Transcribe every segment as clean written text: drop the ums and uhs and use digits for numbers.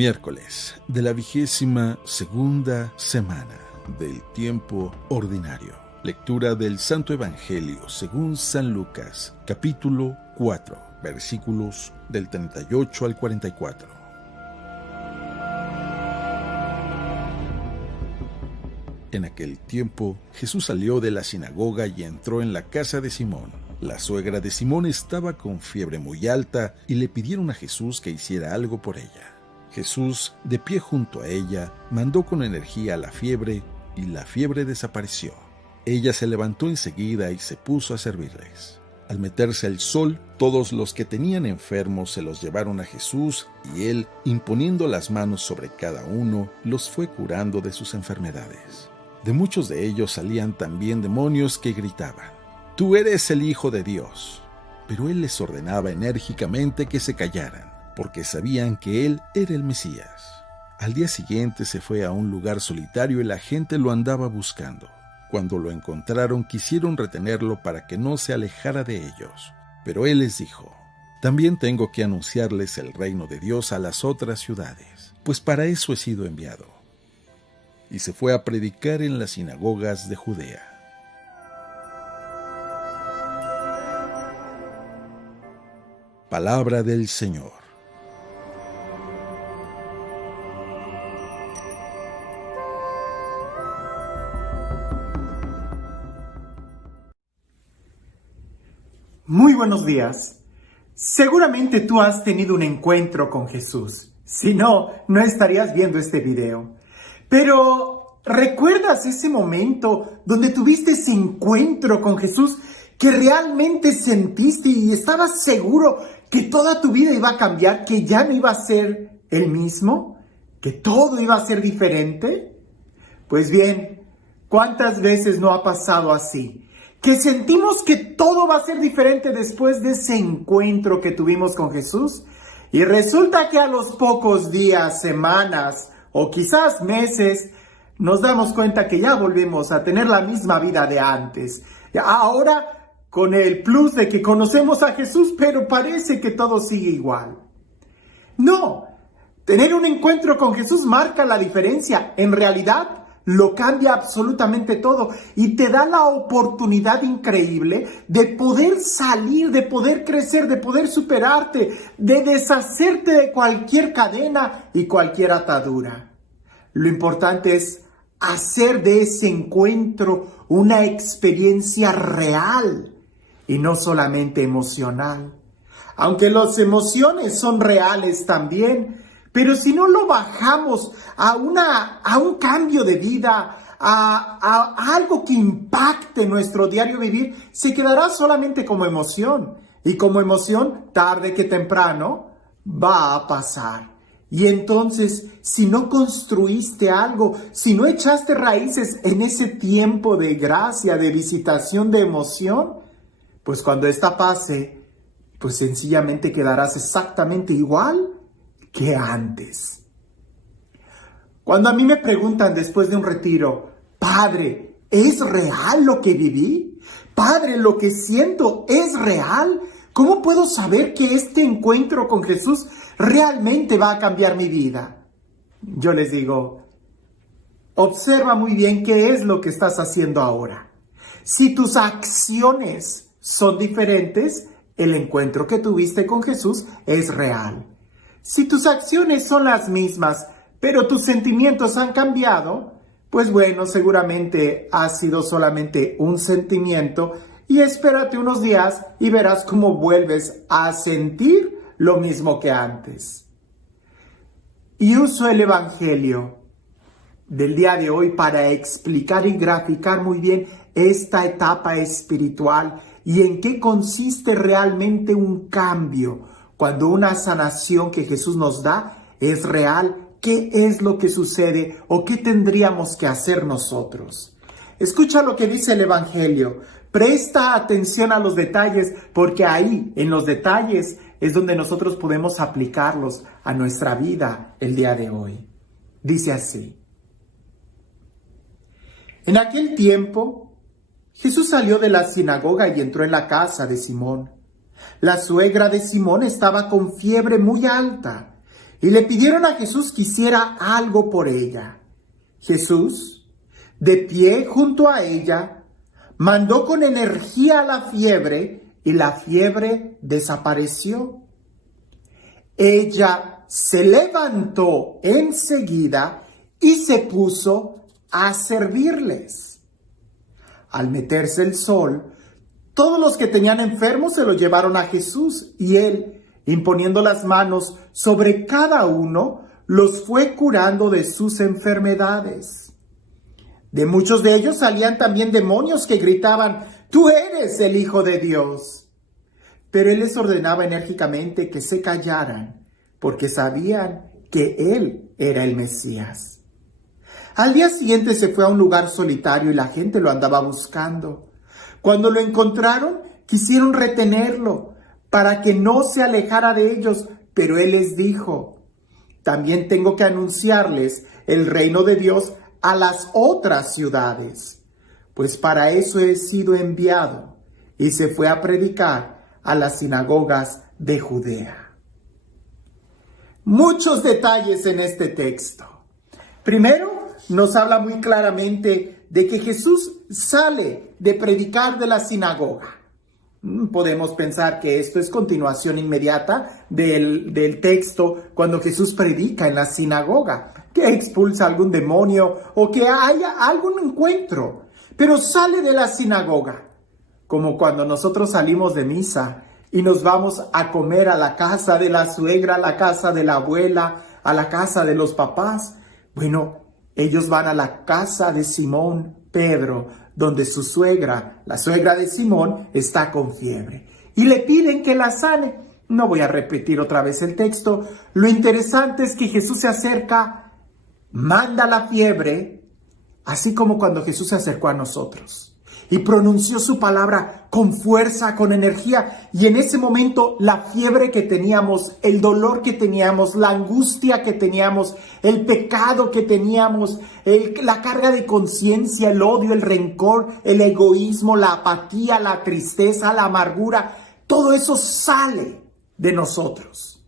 Miércoles de la 22ª semana del tiempo ordinario. Lectura del Santo Evangelio según San Lucas, capítulo 4, versículos del 38 al 44. En aquel tiempo, Jesús salió de la sinagoga y entró en la casa de Simón. La suegra de Simón estaba con fiebre muy alta y le pidieron a Jesús que hiciera algo por ella. Jesús, de pie junto a ella, mandó con energía a la fiebre y la fiebre desapareció. Ella se levantó enseguida y se puso a servirles. Al meterse el sol, todos los que tenían enfermos se los llevaron a Jesús y él, imponiendo las manos sobre cada uno, los fue curando de sus enfermedades. De muchos de ellos salían también demonios que gritaban: «Tú eres el Hijo de Dios». Pero él les ordenaba enérgicamente que se callaran, porque sabían que él era el Mesías. Al día siguiente se fue a un lugar solitario y la gente lo andaba buscando. Cuando lo encontraron, quisieron retenerlo para que no se alejara de ellos. Pero él les dijo: «También tengo que anunciarles el reino de Dios a las otras ciudades, pues para eso he sido enviado». Y se fue a predicar en las sinagogas de Judea. Palabra del Señor. Muy buenos días. Seguramente tú has tenido un encuentro con Jesús. Si no, no estarías viendo este video. Pero, ¿recuerdas ese momento donde tuviste ese encuentro con Jesús que realmente sentiste y estabas seguro que toda tu vida iba a cambiar, que ya no iba a ser el mismo, que todo iba a ser diferente? Pues bien, ¿cuántas veces no ha pasado así? Que sentimos que todo va a ser diferente después de ese encuentro que tuvimos con Jesús, y resulta que a los pocos días, semanas o quizás meses, nos damos cuenta que ya volvemos a tener la misma vida de antes. Ahora con el plus de que conocemos a Jesús, pero parece que todo sigue igual. No, tener un encuentro con Jesús marca la diferencia. En realidad, lo cambia absolutamente todo y te da la oportunidad increíble de poder salir, de poder crecer, de poder superarte, de deshacerte de cualquier cadena y cualquier atadura. Lo importante es hacer de ese encuentro una experiencia real y no solamente emocional. Aunque las emociones son reales también, pero si no lo bajamos a un cambio de vida, a algo que impacte nuestro diario vivir, se quedará solamente como emoción. Y como emoción, tarde que temprano, va a pasar. Y entonces, si no construiste algo, si no echaste raíces en ese tiempo de gracia, de visitación, de emoción, pues cuando esta pase, pues sencillamente quedarás exactamente igual que antes. Cuando a mí me preguntan después de un retiro: «Padre, ¿es real lo que viví? Padre, ¿lo que siento es real? ¿Cómo puedo saber que este encuentro con Jesús realmente va a cambiar mi vida?». Yo les digo: observa muy bien qué es lo que estás haciendo ahora. Si tus acciones son diferentes, el encuentro que tuviste con Jesús es real. Si tus acciones son las mismas, pero tus sentimientos han cambiado, pues bueno, seguramente ha sido solamente un sentimiento y espérate unos días y verás cómo vuelves a sentir lo mismo que antes. Y uso el Evangelio del día de hoy para explicar y graficar muy bien esta etapa espiritual y en qué consiste realmente un cambio. Cuando una sanación que Jesús nos da es real, ¿qué es lo que sucede o qué tendríamos que hacer nosotros? Escucha lo que dice el Evangelio. Presta atención a los detalles, porque ahí, en los detalles, es donde nosotros podemos aplicarlos a nuestra vida el día de hoy. Dice así: En aquel tiempo, Jesús salió de la sinagoga y entró en la casa de Simón. La suegra de Simón estaba con fiebre muy alta y le pidieron a Jesús que hiciera algo por ella. Jesús, de pie junto a ella, mandó con energía a la fiebre y la fiebre desapareció. Ella se levantó enseguida y se puso a servirles. Al meterse el sol, todos los que tenían enfermos se los llevaron a Jesús y él, imponiendo las manos sobre cada uno, los fue curando de sus enfermedades. De muchos de ellos salían también demonios que gritaban: «Tú eres el Hijo de Dios». Pero él les ordenaba enérgicamente que se callaran, porque sabían que él era el Mesías. Al día siguiente se fue a un lugar solitario y la gente lo andaba buscando. Cuando lo encontraron, quisieron retenerlo para que no se alejara de ellos, pero él les dijo: «También tengo que anunciarles el reino de Dios a las otras ciudades, pues para eso he sido enviado». Y se fue a predicar a las sinagogas de Judea. Muchos detalles en este texto. Primero, nos habla muy claramente de que Jesús sale de predicar de la sinagoga. Podemos pensar que esto es continuación inmediata del texto cuando Jesús predica en la sinagoga, que expulsa algún demonio o que haya algún encuentro, pero sale de la sinagoga, como cuando nosotros salimos de misa y nos vamos a comer a la casa de la suegra, a la casa de la abuela, a la casa de los papás. Bueno, ellos van a la casa de Simón Pedro, donde su suegra, la suegra de Simón, está con fiebre. Y le piden que la sane. No voy a repetir otra vez el texto. Lo interesante es que Jesús se acerca, manda la fiebre, así como cuando Jesús se acercó a nosotros. Y pronunció su palabra con fuerza, con energía. Y en ese momento la fiebre que teníamos, el dolor que teníamos, la angustia que teníamos, el pecado que teníamos, la carga de conciencia, el odio, el rencor, el egoísmo, la apatía, la tristeza, la amargura, todo eso sale de nosotros.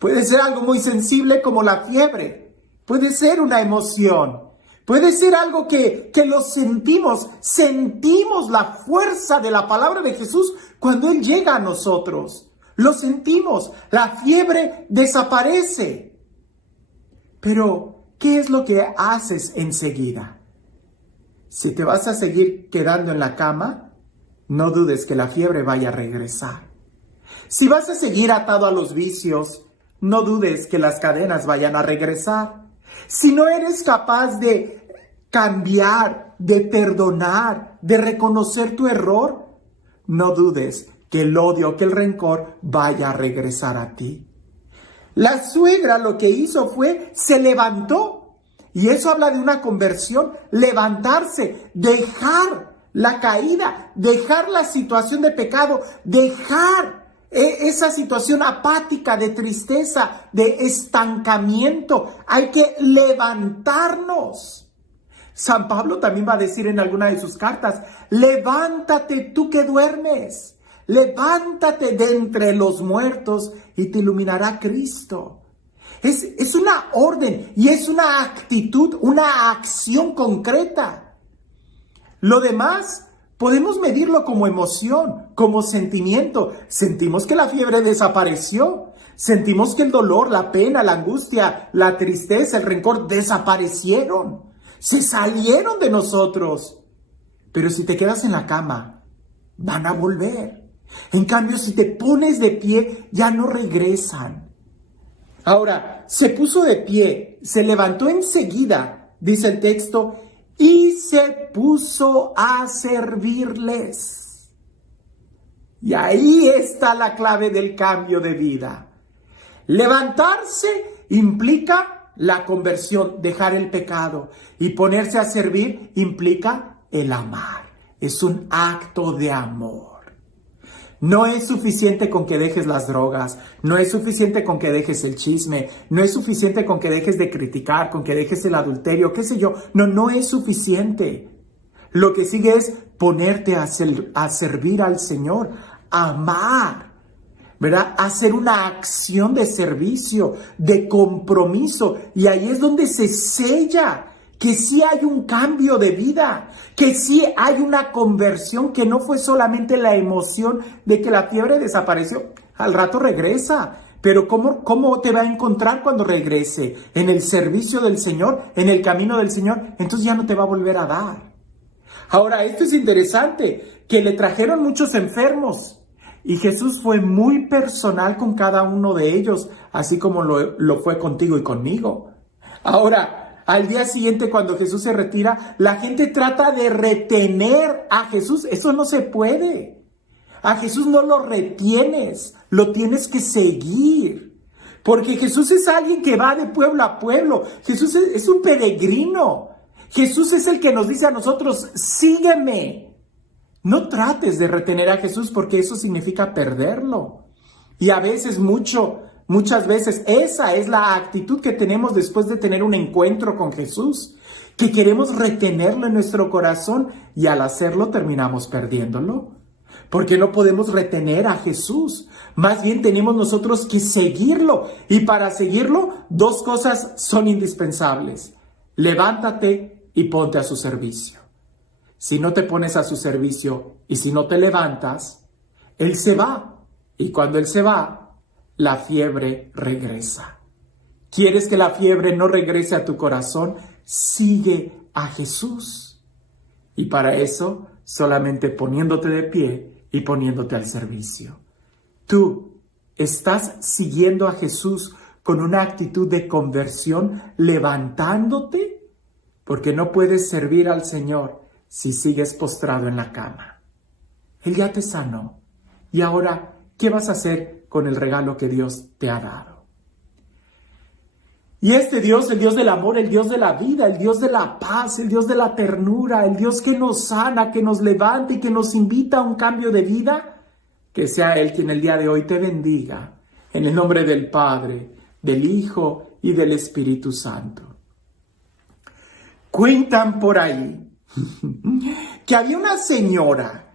Puede ser algo muy sensible como la fiebre. Puede ser una emoción. Puede ser algo que lo sentimos la fuerza de la palabra de Jesús cuando Él llega a nosotros. Lo sentimos, la fiebre desaparece. Pero, ¿qué es lo que haces enseguida? Si te vas a seguir quedando en la cama, no dudes que la fiebre vaya a regresar. Si vas a seguir atado a los vicios, no dudes que las cadenas vayan a regresar. Si no eres capaz de cambiar, de perdonar, de reconocer tu error, no dudes que el odio, que el rencor vaya a regresar a ti. La suegra lo que hizo fue, se levantó. Y eso habla de una conversión, levantarse, dejar la caída, dejar la situación de pecado, dejar esa situación apática, de tristeza, de estancamiento. Hay que levantarnos. San Pablo también va a decir en alguna de sus cartas: levántate tú que duermes, levántate de entre los muertos y te iluminará Cristo. Es una orden y es una actitud, una acción concreta. Lo demás podemos medirlo como emoción, como sentimiento. Sentimos que la fiebre desapareció. Sentimos que el dolor, la pena, la angustia, la tristeza, el rencor desaparecieron. Se salieron de nosotros. Pero si te quedas en la cama, van a volver. En cambio, si te pones de pie, ya no regresan. Ahora, se puso de pie, se levantó enseguida, dice el texto, y se puso a servirles. Y ahí está la clave del cambio de vida. Levantarse implica la conversión, dejar el pecado. Y ponerse a servir implica el amar. Es un acto de amor. No es suficiente con que dejes las drogas, no es suficiente con que dejes el chisme, no es suficiente con que dejes de criticar, con que dejes el adulterio, qué sé yo. No es suficiente. Lo que sigue es ponerte a servir al Señor, amar. ¿verdad? Hacer una acción de servicio, de compromiso. Y ahí es donde se sella que sí hay un cambio de vida, que sí hay una conversión, que no fue solamente la emoción de que la fiebre desapareció. Al rato regresa. Pero ¿cómo te va a encontrar cuando regrese? En el servicio del Señor, en el camino del Señor. Entonces ya no te va a volver a dar. Ahora, esto es interesante, que le trajeron muchos enfermos. Y Jesús fue muy personal con cada uno de ellos, así como lo fue contigo y conmigo. Ahora, al día siguiente, cuando Jesús se retira, la gente trata de retener a Jesús. Eso no se puede. A Jesús no lo retienes, lo tienes que seguir. Porque Jesús es alguien que va de pueblo a pueblo. Jesús es un peregrino. Jesús es el que nos dice a nosotros, sígueme. No trates de retener a Jesús porque eso significa perderlo. Y a veces, muchas veces, esa es la actitud que tenemos después de tener un encuentro con Jesús, que queremos retenerlo en nuestro corazón y al hacerlo terminamos perdiéndolo. Porque no podemos retener a Jesús. Más bien tenemos nosotros que seguirlo. Y para seguirlo, dos cosas son indispensables. Levántate y ponte a su servicio. Si no te pones a su servicio y si no te levantas, Él se va. Y cuando Él se va, la fiebre regresa. ¿Quieres que la fiebre no regrese a tu corazón? Sigue a Jesús. Y para eso, solamente poniéndote de pie y poniéndote al servicio. Tú estás siguiendo a Jesús con una actitud de conversión, levantándote, porque no puedes servir al Señor si sigues postrado en la cama. Él ya te sanó. Y ahora, ¿qué vas a hacer con el regalo que Dios te ha dado? Y este Dios, el Dios del amor, el Dios de la vida, el Dios de la paz, el Dios de la ternura, el Dios que nos sana, que nos levanta y que nos invita a un cambio de vida, que sea Él quien el día de hoy te bendiga. En el nombre del Padre, del Hijo y del Espíritu Santo. Cuentan por ahí que había una señora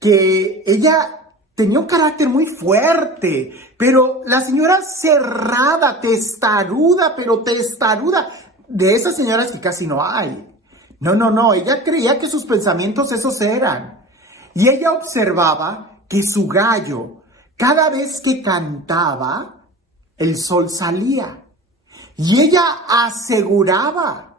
que ella tenía un carácter muy fuerte, pero la señora cerrada, testaruda, pero testaruda, de esas señoras que casi no hay. No, ella creía que sus pensamientos esos eran. Y ella observaba que su gallo, cada vez que cantaba, el sol salía. Y ella aseguraba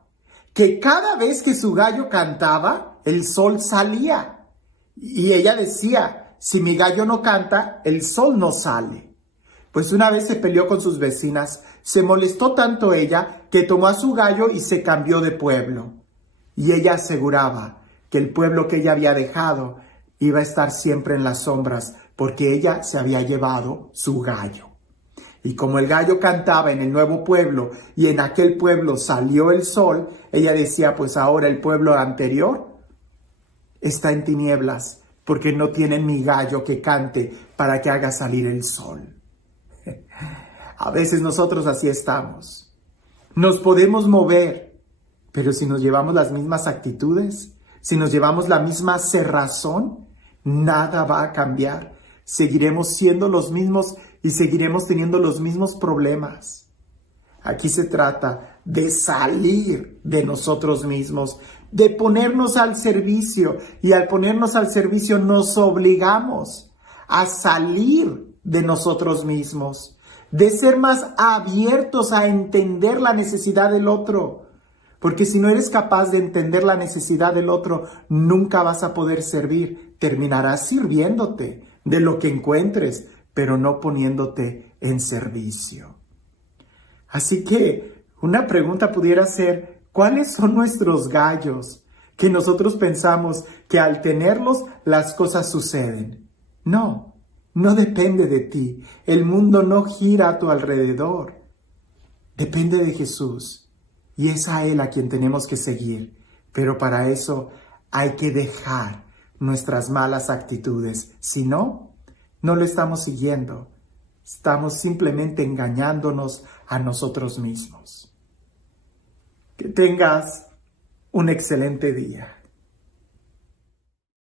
que cada vez que su gallo cantaba, el sol salía. Y ella decía, si mi gallo no canta, el sol no sale. Pues una vez se peleó con sus vecinas, se molestó tanto ella que tomó a su gallo y se cambió de pueblo. Y ella aseguraba que el pueblo que ella había dejado iba a estar siempre en las sombras porque ella se había llevado su gallo. Y como el gallo cantaba en el nuevo pueblo y en aquel pueblo salió el sol, ella decía, pues ahora el pueblo anterior está en tinieblas porque no tienen mi gallo que cante para que haga salir el sol. A veces nosotros así estamos. Nos podemos mover, pero si nos llevamos las mismas actitudes, si nos llevamos la misma cerrazón, nada va a cambiar. Seguiremos siendo los mismos y seguiremos teniendo los mismos problemas. Aquí se trata de salir de nosotros mismos, de ponernos al servicio. Y al ponernos al servicio nos obligamos a salir de nosotros mismos, de ser más abiertos a entender la necesidad del otro. Porque si no eres capaz de entender la necesidad del otro, nunca vas a poder servir. Terminarás sirviéndote de lo que encuentres, pero no poniéndote en servicio. Así que una pregunta pudiera ser, ¿cuáles son nuestros gallos que nosotros pensamos que al tenerlos las cosas suceden? No depende de ti. El mundo no gira a tu alrededor. Depende de Jesús. Y es a Él a quien tenemos que seguir. Pero para eso hay que dejar nuestras malas actitudes. Si no, no lo estamos siguiendo. Estamos simplemente engañándonos a nosotros mismos. Que tengas un excelente día.